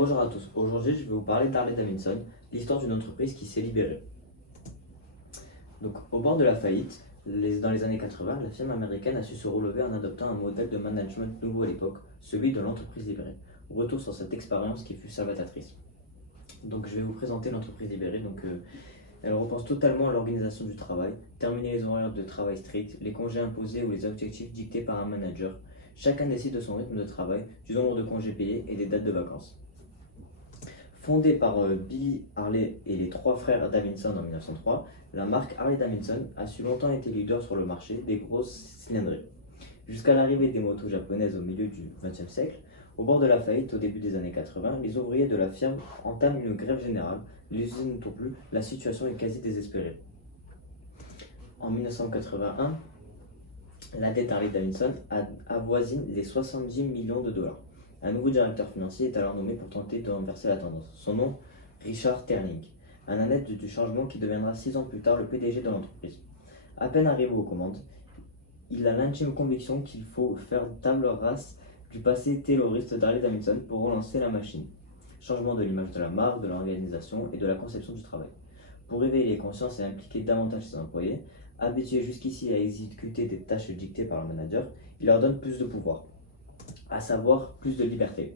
Bonjour à tous, aujourd'hui je vais vous parler d'Harley Davidson, l'histoire d'une entreprise qui s'est libérée. Donc, au bord de la faillite, dans les années 80, la firme américaine a su se relever en adoptant un modèle de management nouveau à l'époque, celui de l'entreprise libérée. Retour sur cette expérience qui fut salvatrice. Donc je vais vous présenter l'entreprise libérée. Elle repense totalement à l'organisation du travail, terminer les horaires de travail stricts, les congés imposés ou les objectifs dictés par un manager. Chacun décide de son rythme de travail, du nombre de congés payés et des dates de vacances. Fondée par Billy Harley et les trois frères Davidson en 1903, la marque Harley-Davidson a su longtemps été leader sur le marché des grosses cylindrées. Jusqu'à l'arrivée des motos japonaises au milieu du XXe siècle, au bord de la faillite au début des années 80, les ouvriers de la firme entament une grève générale. Les usines ne tournent plus, la situation est quasi désespérée. En 1981, la dette Harley-Davidson avoisine les 70 millions de dollars. Un nouveau directeur financier est alors nommé pour tenter de renverser la tendance. Son nom, Richard Terling, un adepte du changement qui deviendra 6 ans plus tard le PDG de l'entreprise. À peine arrivé aux commandes, il a l'intime conviction qu'il faut faire table rase du passé tayloriste d'Harley-Davidson pour relancer la machine. Changement de l'image de la marque, de l'organisation et de la conception du travail. Pour réveiller les consciences et impliquer davantage ses employés, habitués jusqu'ici à exécuter des tâches dictées par le manager, il leur donne plus de pouvoir, à savoir plus de liberté.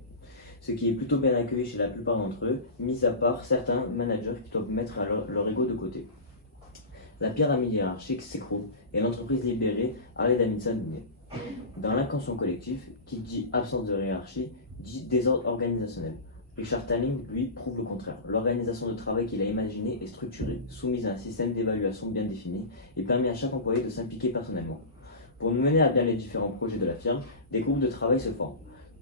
Ce qui est plutôt bien accueilli chez la plupart d'entre eux, mis à part certains managers qui doivent mettre leur ego de côté. La pyramide hiérarchique s'écroule et l'entreprise libérée Harley-Davidson naît. Dans l'inconscient collectif, qui dit absence de hiérarchie, dit désordre organisationnel. Richard Thaling, lui, prouve le contraire. L'organisation de travail qu'il a imaginée est structurée, soumise à un système d'évaluation bien défini et permet à chaque employé de s'impliquer personnellement. Pour mener à bien les différents projets de la firme, des groupes de travail se forment.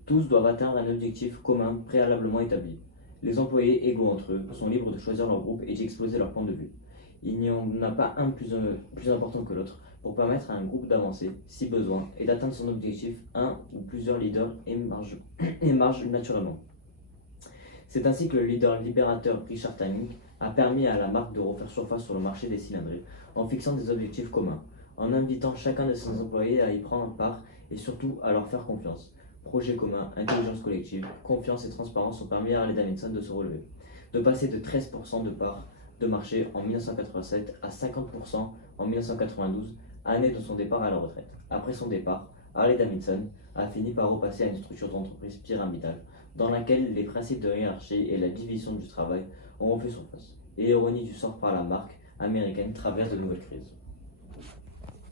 Tous doivent atteindre un objectif commun préalablement établi. Les employés, égaux entre eux, sont libres de choisir leur groupe et d'y exposer leur point de vue. Il n'y en a pas un plus important que l'autre pour permettre à un groupe d'avancer, si besoin, et d'atteindre son objectif. Un ou plusieurs leaders émargent naturellement. C'est ainsi que le leader libérateur Richard Thaling a permis à la marque de refaire surface sur le marché des cylindrées en fixant des objectifs communs, en invitant chacun de ses employés à y prendre part et surtout à leur faire confiance. Projet commun, intelligence collective, confiance et transparence ont permis à Harley-Davidson de se relever, de passer de 13% de part de marché en 1987 à 50% en 1992, année de son départ à la retraite. Après son départ, Harley-Davidson a fini par repasser à une structure d'entreprise pyramidale, dans laquelle les principes de hiérarchie et la division du travail ont refait surface. Et l'ironie du sort par la marque américaine traverse de nouvelles crises.